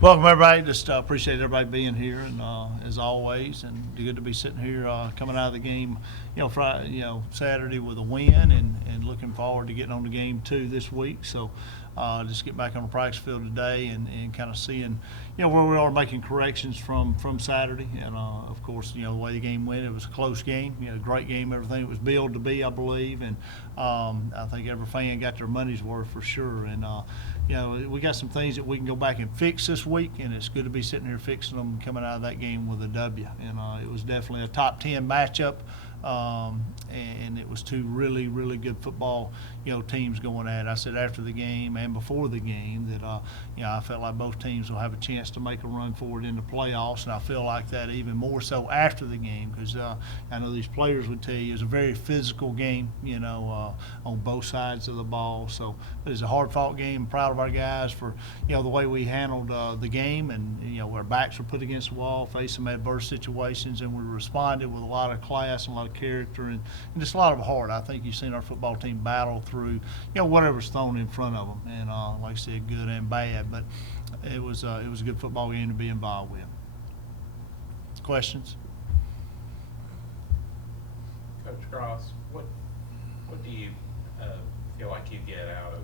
Welcome, everybody. Just appreciate everybody being here, and as always, and good to be sitting here coming out of the game, Friday, Saturday with a win, and looking forward to getting on to game 2 this week. So just get back on the practice field today and kind of seeing, where we are, making corrections from Saturday, and of course, the way the game went, it was a close game, great game, everything it was billed to be, I believe, and I think every fan got their money's worth for sure, and we got some things that we can go back and fix this week, and it's good to be sitting here fixing them coming out of that game with a W. And it was definitely a top 10 matchup, and it was two really, really good football, teams going at it. I said after the game and before the game that, I felt like both teams will have a chance to make a run forward in the playoffs, and I feel like that even more so after the game because I know these players would tell you it was a very physical game, on both sides of the ball. So it was a hard-fought game. I'm proud of our guys for, the way we handled the game, and, our backs were put against the wall, faced some adverse situations, and we responded with a lot of class and a lot of character and just a lot of heart. I think you've seen our football team battle through, whatever's thrown in front of them, and like I said, good and bad. But it was a good football game to be involved with. Questions? Coach Cross, what do you feel like you get out of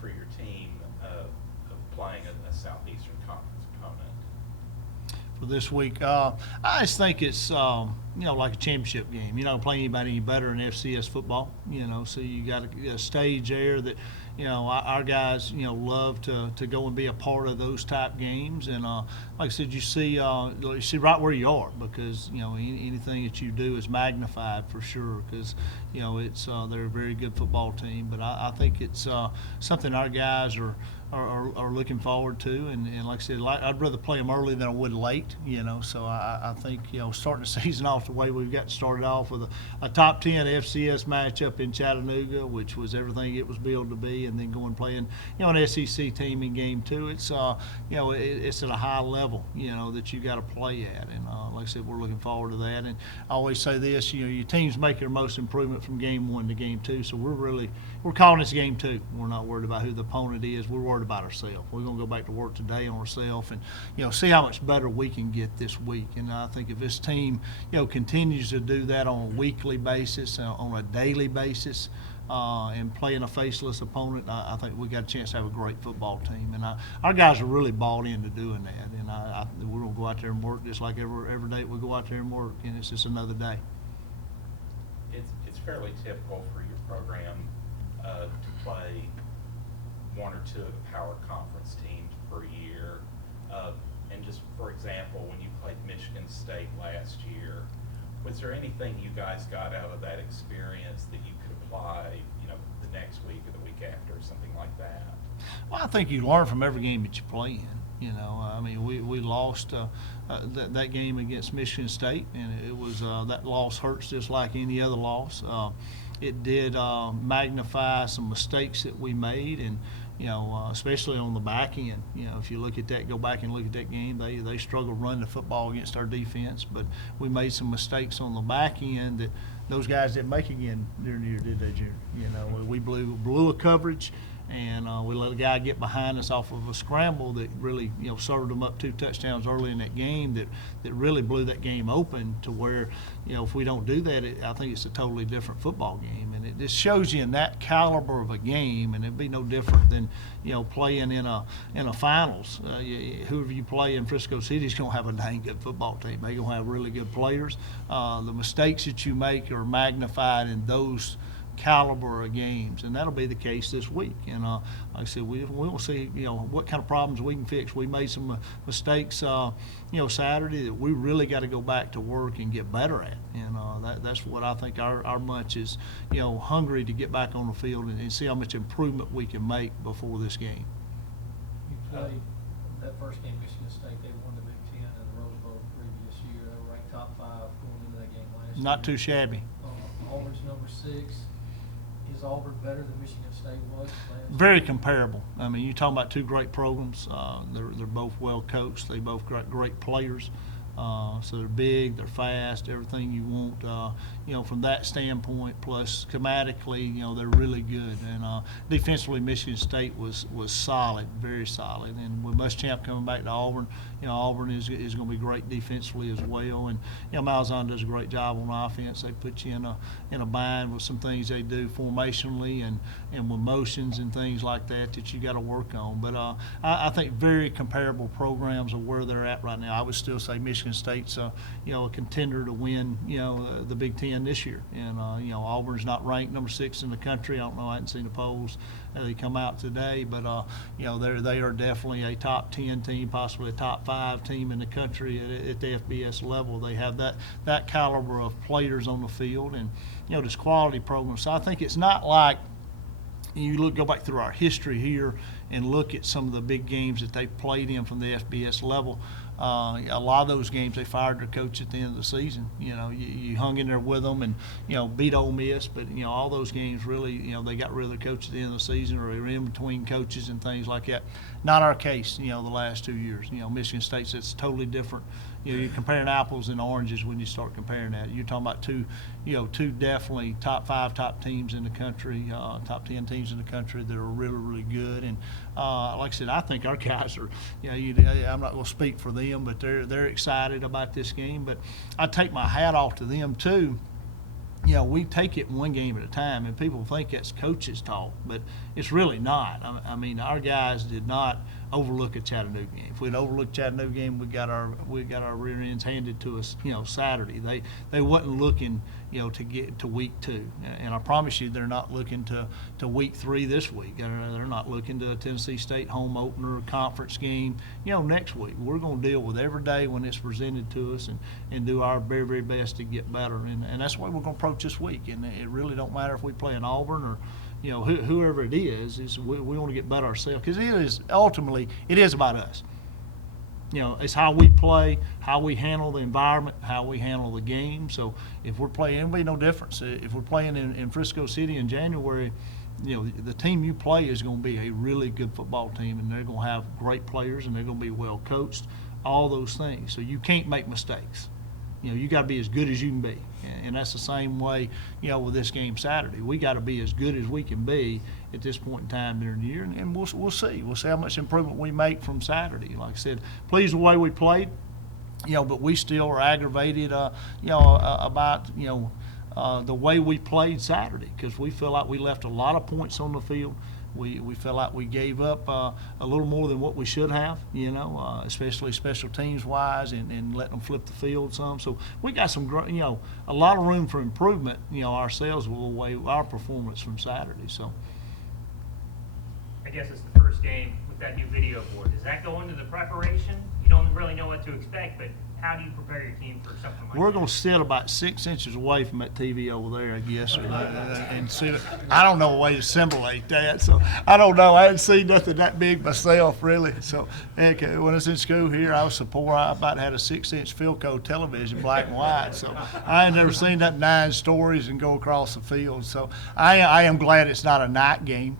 for your team of playing a Southeastern Conference opponent? For this week, I just think it's like a championship game. You're not playing anybody any better in FCS football. So you got a stage there that our guys love to go and be a part of those type games. And like I said, you see right where you are because anything that you do is magnified for sure because it's they're a very good football team. But I think it's something our guys are looking forward to, and like I said, I'd rather play them early than I would late, so I think, starting the season off the way we've got started off with a top 10 FCS matchup in Chattanooga, which was everything it was billed to be, and then going playing, an SEC team in game 2, it's, it's at a high level, that you got to play at, and like I said, we're looking forward to that, and I always say this, your team's making their most improvement from game 1 to game 2, so we're calling this game 2. We're not worried about who the opponent is. We're worried about ourselves. We're going to go back to work today on ourselves and, see how much better we can get this week. And I think if this team, continues to do that on a weekly basis, on a daily basis, and playing a faceless opponent, I think we got a chance to have a great football team. And our guys are really bought into doing that. And we're going to go out there and work just like every day we go out there and work, and it's just another day. It's fairly typical for your program to play one or two of the power conference teams per year. And just for example, when you played Michigan State last year, was there anything you guys got out of that experience that you could apply, the next week or the week after, or something like that? Well, I think you learn from every game that you play in. I mean, we lost that game against Michigan State, and it was that loss hurts just like any other loss. It did magnify some mistakes that we made, and especially on the back end. If you look at that, go back and look at that game, they struggled running the football against our defense, but we made some mistakes on the back end that those guys didn't make again during the year, did they, Jerry? We blew a coverage, and we let a guy get behind us off of a scramble that really, served them up 2 touchdowns early in that game that really blew that game open to where, if we don't do that, I think it's a totally different football game. And it just shows you in that caliber of a game, and it'd be no different than, playing in a finals. Whoever you play in Frisco City is going to have a dang good football team. They're going to have really good players. The mistakes that you make are magnified in those caliber of games, and that'll be the case this week. And like I said, we'll see what kind of problems we can fix. We made some mistakes Saturday that we really got to go back to work and get better at, and that's what I think our bunch is hungry to get back on the field and see how much improvement we can make before this game. You played that first game, Michigan State, they won the Big Ten in the Rose Bowl the previous year. They were ranked top 5 going into that game last year. Not too shabby. Auburn's number 6. Is Auburn better than Michigan State was last Very year? comparable. I mean, you're talking about 2 great programs. They're both well coached. They both got great players. So they're big, they're fast, everything you want, from that standpoint. Plus, schematically, they're really good. And defensively, Michigan State was solid, very solid. And with Muschamp coming back to Auburn, Auburn is going to be great defensively as well. And Malzahn does a great job on offense. They put you in a bind with some things they do formationally and with motions and things like that you got to work on. But I think very comparable programs of where they're at right now. I would still say Michigan State's a contender to win the Big Ten this year. And Auburn's not ranked number 6 in the country. I don't know. I haven't seen the polls they come out today, but they are definitely a top 10 team, possibly a top 5 team in the country at the FBS level. They have that caliber of players on the field, and this quality program. So I think it's not like go back through our history here and look at some of the big games that they played in from the FBS level. A lot of those games they fired their coach at the end of the season. You hung in there with them and beat Ole Miss, but all those games really they got rid of their coach at the end of the season, or they were in between coaches and things like that. Not our case. The last 2 years. Michigan State's it's totally different. You're comparing apples and oranges when you start comparing that. You're talking about two definitely top 5 top teams in the country, top 10 teams in the country that are really, really good. And like I said, I think our guys are. I'm not going to speak for them, but they're excited about this game. But I take my hat off to them too. We take it one game at a time, and people think that's coaches talk, but it's really not. I mean, our guys did not overlook a Chattanooga game. If we'd overlooked Chattanooga game, we got our rear ends handed to us. Saturday. They wasn't looking to get to week 2, and I promise you, they're not looking to week 3 this week. They're not looking to a Tennessee State home opener conference game. Next week. We're going to deal with every day when it's presented to us and do our very, very best to get better, and that's what we're going to approach this week. And it really don't matter if we play in Auburn or whoever it is we want to get better ourselves, because it is about us. It's how we play, how we handle the environment, how we handle the game. So if we're playing, it'll be no difference. If we're playing in Frisco City in January, the team you play is going to be a really good football team, and they're going to have great players, and they're going to be well coached, all those things. So you can't make mistakes. You got to be as good as you can be, and that's the same way, with this game Saturday. We got to be as good as we can be at this point in time during the year, and we'll see. We'll see how much improvement we make from Saturday. Like I said, pleased with the way we played, but we still are aggravated, about the way we played Saturday, because we feel like we left a lot of points on the field. We feel like we gave up a little more than what we should have, especially special teams wise, and letting them flip the field some. So we got some, a lot of room for improvement, ourselves with the way our performance from Saturday. So I guess it's the first game with that new video board. Does that go into the preparation? You don't really know what to expect, but how do you prepare your team for something like that? We're going to sit about 6 inches away from that TV over there, I guess, and sit. I don't know a way to simulate that, so I don't know. I hadn't seen nothing that big myself, really. So heck, when I was in school here, I was poor. I about had a 6-inch Philco television, black and white. So I ain't never seen that 9 stories and go across the field. So I am glad it's not a night game.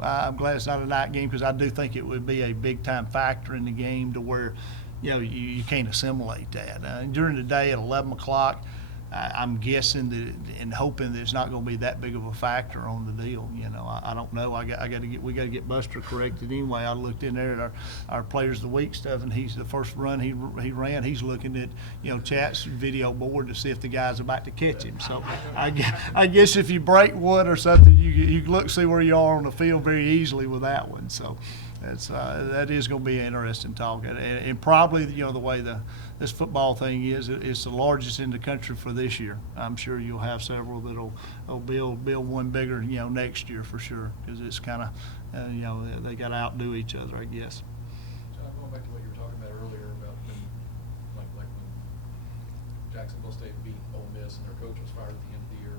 I'm glad it's not a night game, because I do think it would be a big time factor in the game to where you can't assimilate that. During the day at 11 o'clock, I'm guessing that and hoping that it's not going to be that big of a factor on the deal. I don't know. We got to get Buster corrected anyway. I looked in there at our Players of the Week stuff, and he's the first run he ran. He's looking at Chat's video board to see if the guy's about to catch him. So I guess if you break one or something, you look see where you are on the field very easily with that one. So. That is going to be an interesting talk, and probably the way this football thing is, it's the largest in the country for this year. I'm sure you'll have several that'll build one bigger next year for sure, because it's kind of they got to outdo each other, I guess. John, going back to what you were talking about earlier about when Jacksonville State beat Ole Miss and their coach was fired at the end of the year.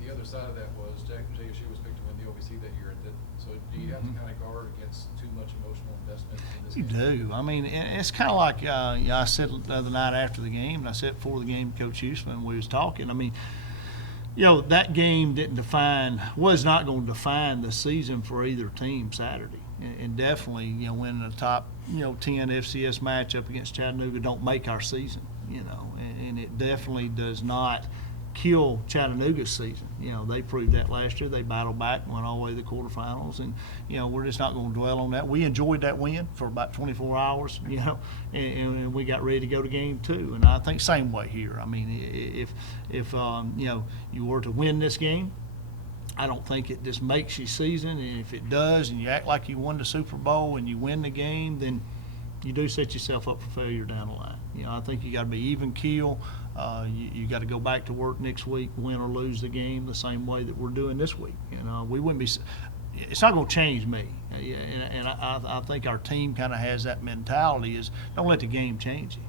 The other side of that was JSU was picked to win the OVC that year. So do you have to kind of guard against too much emotional investment in this You game? do. I mean, it's kind of like I said the other night after the game, and I said before the game, Coach Huseman, we was talking. I mean, that game was not going to define the season for either team Saturday. And definitely, winning the top, 10 FCS matchup against Chattanooga don't make our season, and it definitely does not kill Chattanooga's season. They proved that last year. They battled back and went all the way to the quarterfinals, and we're just not going to dwell on that. We enjoyed that win for about 24 hours, and we got ready to go to game 2. And I think same way here. I mean, if you were to win this game, I don't think it just makes your season. And if it does, and you act like you won the Super Bowl and you win the game, then you do set yourself up for failure down the line. I think you got to be even keel. You got to go back to work next week, win or lose the game the same way that we're doing this week. We wouldn't be. It's not going to change me, and I think our team kind of has that mentality: is don't let the game change you.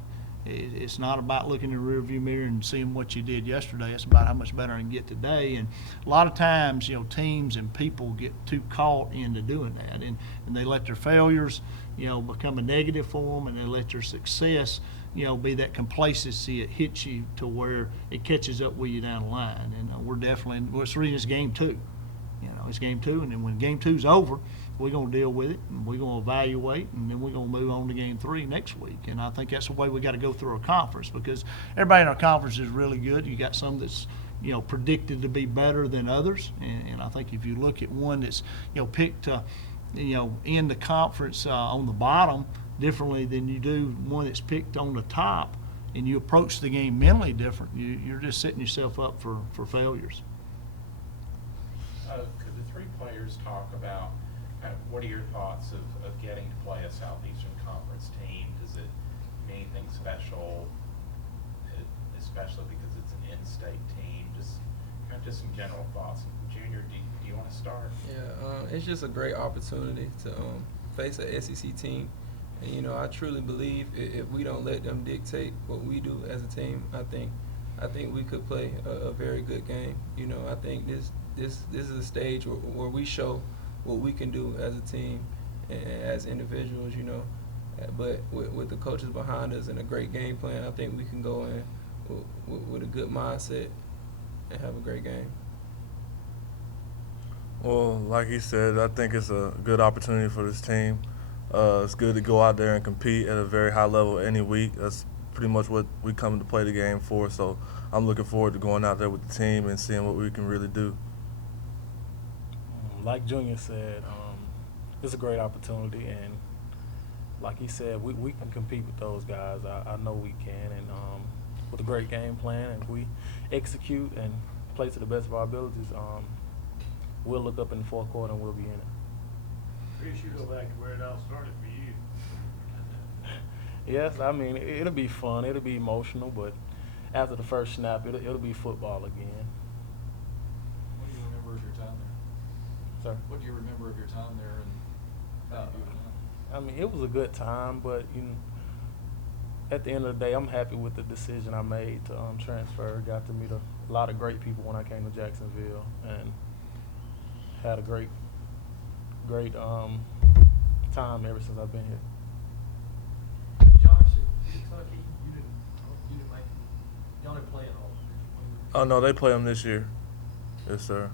It's not about looking in the rearview mirror and seeing what you did yesterday. It's about how much better I can get today. And a lot of times, teams and people get too caught into doing that, and they let their failures, become a negative for them, and they let your success, be that complacency. It hits you to where it catches up with you down the line. And we're definitely, it's the reason it's game 2. It's game 2, and then when game 2's over, we're going to deal with it, and we're going to evaluate, and then we're going to move on to game 3 next week. And I think that's the way we got to go through our conference, because everybody in our conference is really good. You got some that's predicted to be better than others, and I think if you look at one that's picked to end the conference on the bottom differently than you do one that's picked on the top, and you approach the game mentally different, you're just setting yourself up for failures. Could the 3 players talk about kind of what are your thoughts of getting to play a Southeastern Conference team? Does it mean anything special, especially because it's an in-state team? Just some general thoughts. Junior, do you want to start? Yeah, it's just a great opportunity to face an SEC team. And, I truly believe if we don't let them dictate what we do as a team, I think we could play a very good game. I think this is a stage where we show what we can do as a team and as individuals, But with the coaches behind us and a great game plan, I think we can go in with a good mindset and have a great game. Well, like he said, I think it's a good opportunity for this team. It's good to go out there and compete at a very high level any week. That's pretty much what we come to play the game for. So I'm looking forward to going out there with the team and seeing what we can really do. Like Junior said, it's a great opportunity, and like he said, we can compete with those guys. I know we can, and with a great game plan, and if we execute and play to the best of our abilities, we'll look up in the fourth quarter and we'll be in it. Chris, you go back to where it all started for you. Yes, I mean, it'll be fun, it'll be emotional, but after the first snap, it'll be football again. What do you remember of your time there? Sir? What do you remember of your time there, and how do you do it now? I mean, it was a good time, but at the end of the day, I'm happy with the decision I made to transfer. Got to meet a lot of great people when I came to Jacksonville, and had a great time ever since I've been here. Josh, at Kentucky, y'all didn't play at all. Oh, no, they play them this year. Yes, sir.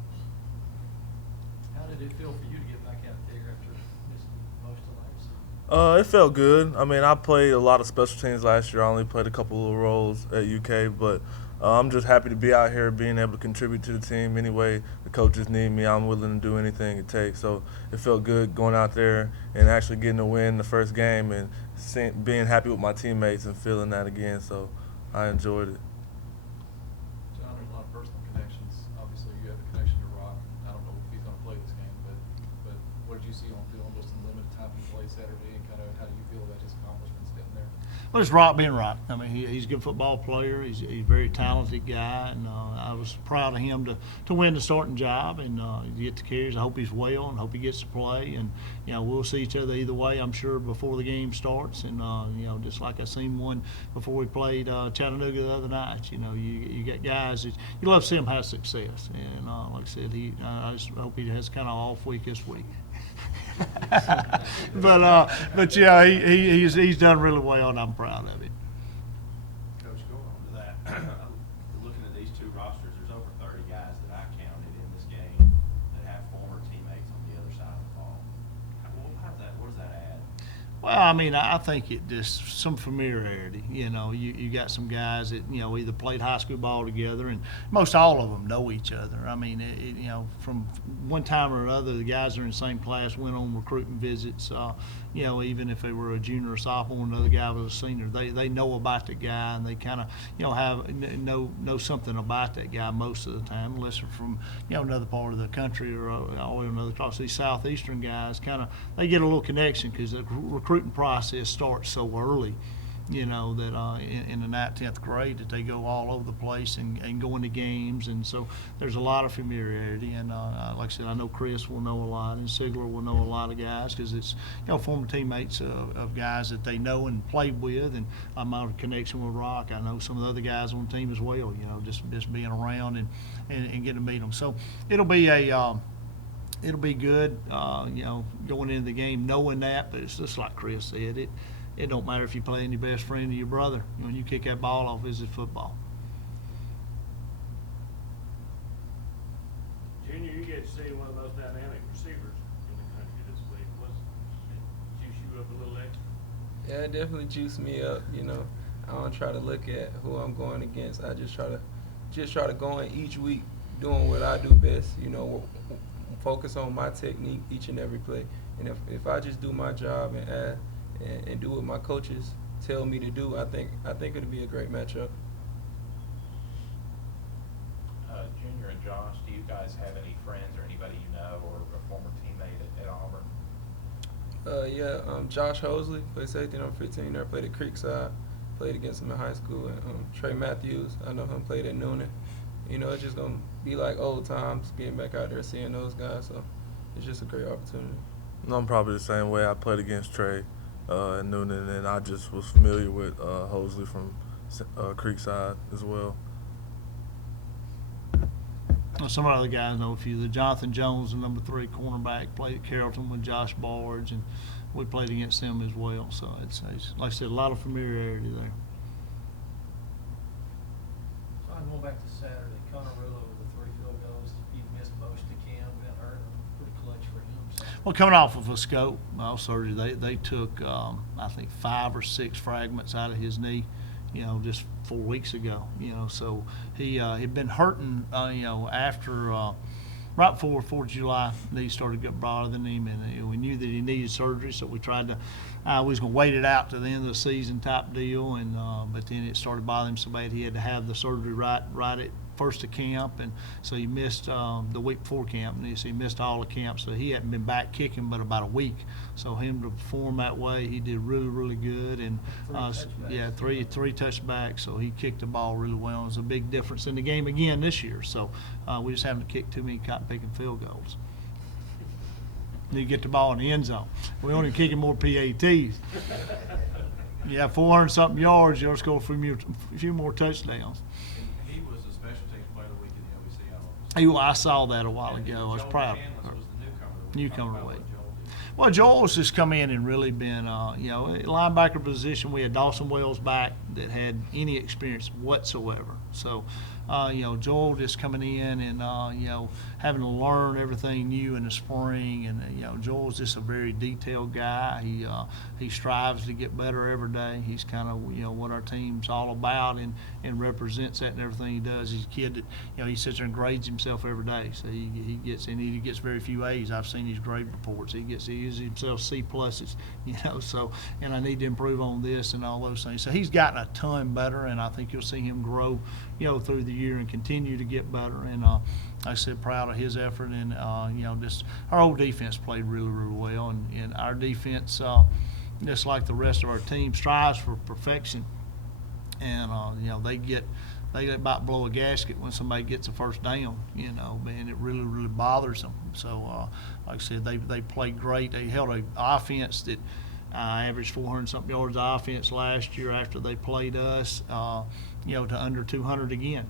How did it feel for you to get back out there after missing most of last season? It felt good. I mean, I played a lot of special teams last year. I only played a couple of roles at UK, but I'm just happy to be out here, being able to contribute to the team any way the coaches need me. I'm willing to do anything it takes. So it felt good going out there and actually getting a win the first game and being happy with my teammates and feeling that again. So I enjoyed it. John, there's a lot of personal connections. Obviously, you have a connection to Rock. I don't know if he's going to play this game, but what did you see on field just in the limited time he played Saturday, and kind of how do you feel about his accomplishments getting there? Well, it's Rock being Rock. I mean, he's a good football player. He's a very talented guy, and I was proud of him to win the starting job and get the carries. I hope he's well and hope he gets to play. And we'll see each other either way, I'm sure, before the game starts. And just like I seen one before we played Chattanooga the other night. You got guys that you love to see them have success. And like I said, I just hope he has kind of off week this week. but yeah, he's done really well, and I'm proud of him. Coach, going on to that, looking at these two rosters, there's over 30 guys Well, I mean, I think it just some familiarity. You got some guys that either played high school ball together, and most all of them know each other. I mean, from one time or another, the guys that are in the same class went on recruiting visits. Even if they were a junior or sophomore, another guy was a senior, they know about the guy, and they kind of know something about that guy most of the time, unless they're from another part of the country or all the way another across. These southeastern guys they get a little connection because the recruiting process starts so early, that in the 9th, 10th grade that they go all over the place and go into games, and so there's a lot of familiarity. And like I said, I know Chris will know a lot, and Sigler will know a lot of guys because it's former teammates of guys that they know and played with, and I'm out of connection with Rock. I know some of the other guys on the team as well. Just being around and getting to meet them. So it'll be good, going into the game knowing that. But it's just like Chris said, it don't matter if you're playing your best friend or your brother. When you kick that ball off, it's football. Junior, you get to see one of the most dynamic receivers in the country this week. Did juice you up a little extra? Yeah, it definitely juiced me up. I don't try to look at who I'm going against. I just try to go in each week doing what I do best. Focus on my technique each and every play. And if I just do my job and do what my coaches tell me to do, I think it'll be a great matchup. Junior and Josh, do you guys have any friends or anybody you know or a former teammate at Auburn? Josh Hosley played safety number 15 there, played at Creekside, played against him in high school. And Trey Matthews, I know him, played at Noonan. It's just going to be like old times, getting back out there, seeing those guys. So it's just a great opportunity. I'm probably the same way. I played against Trey at Noonan, and I just was familiar with Hosley from Creekside as well. Some of the other guys know a few. The Jonathan Jones, the number 3 cornerback, played at Carrollton with Josh Barge, and we played against them as well. So it's like I said, a lot of familiarity there. So I'm going back to Saturday. Connor Rulo with the 3 field goals. He missed most of camp. Been hurt. Pretty clutch for him. So. Well, coming off of a scope surgery, they took I think 5 or 6 fragments out of his knee, just 4 weeks ago. So he had been hurting, after right before 4th of July, knee started getting bothering him, and we knew that he needed surgery, so we tried to. We was going to wait it out to the end of the season type deal, and but then it started bothering him so bad he had to have the surgery right at first of camp, and so he missed the week before camp, and he missed all the camp, so he hadn't been back kicking but about a week. So him to perform that way, he did really, really good, and three touchbacks. So he kicked the ball really well. It was a big difference in the game again this year. So we just haven't kicked too many cotton-picking field goals. Need to get the ball in the end zone. We're only kicking more PATs. You have 400-something yards, you'll score a few more touchdowns. He was a special teams player of the week in the OVC. I saw that a while ago. I was proud. Was the Newcomer Talk about week. what Joel did. Well, Joel's just come in and really been, linebacker position. We had Dawson Wells back that had any experience whatsoever. So, Joel just coming in and, having to learn everything new in the spring. And, Joel's just a very detailed guy. He strives to get better every day. He's kind of, what our team's all about and represents that in everything he does. He's a kid that, he sits there and grades himself every day. So he gets very few A's. I've seen his grade reports. He gives himself C pluses, so, and I need to improve on this and all those things. So he's gotten a ton better, and I think you'll see him grow, through the year and continue to get better. And like I said, proud of his effort. And just our old defense played really, really well, and our defense, just like the rest of our team, strives for perfection. And they about blow a gasket when somebody gets a first down, and it really, really bothers them. So, like I said, they played great. They held an offense that averaged 400-something yards of offense last year after they played us, to under 200 again.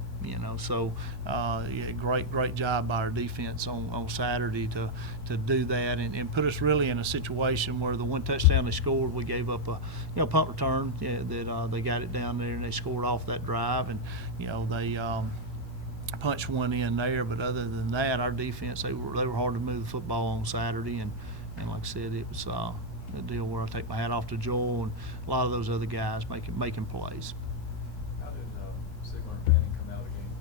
So great job by our defense on Saturday to do that and put us really in a situation where the one touchdown they scored, we gave up a punt return that they got it down there and they scored off that drive, and they punched one in there. But other than that, our defense, they were hard to move the football on Saturday, and like I said, it was a deal where I take my hat off to Joel and a lot of those other guys making plays. How did Sigler and Fanning come out of the game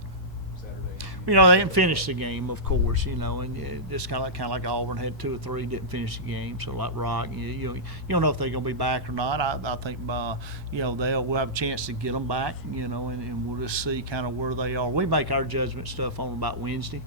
Saturday? You know, they didn't finish the game, of course, you know, and it's kind of like Auburn had 2 or 3 didn't finish the game. So like Rock, you don't know if they're going to be back or not. I think you know we'll have a chance to get them back, you know, and we'll just see kind of where they are. We make our judgment stuff on about Wednesday,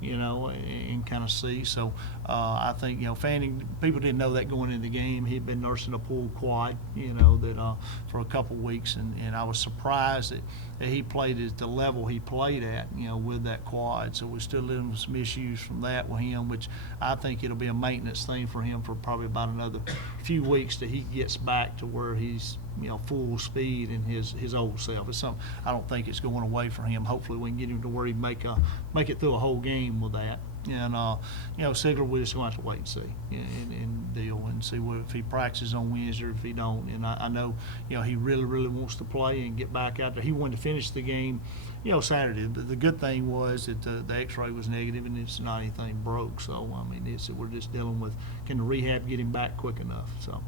you know, and kind of see. So I think, you know, Fanning, people didn't know that going into the game. He'd been nursing a pulled quad, you know, that for a couple weeks, and I was surprised that he played at the level he played at, you know, with that quad. So we're still living with some issues from that with him, which I think it'll be a maintenance thing for him for probably about another few weeks till he gets back to where he's, you know, full speed in his old self. It's something I don't think it's going away for him. Hopefully we can get him to where he make it through a whole game with that. And you know, Sigler, we're just going to have to wait and see and deal and see if he practices on Wednesday or if he don't. And I know, you know, he really wants to play and get back out there. He wanted to finish the game, you know, Saturday. But the good thing was that the X-ray was negative and it's not anything broke. So I mean, we're just dealing with, can the rehab get him back quick enough? So.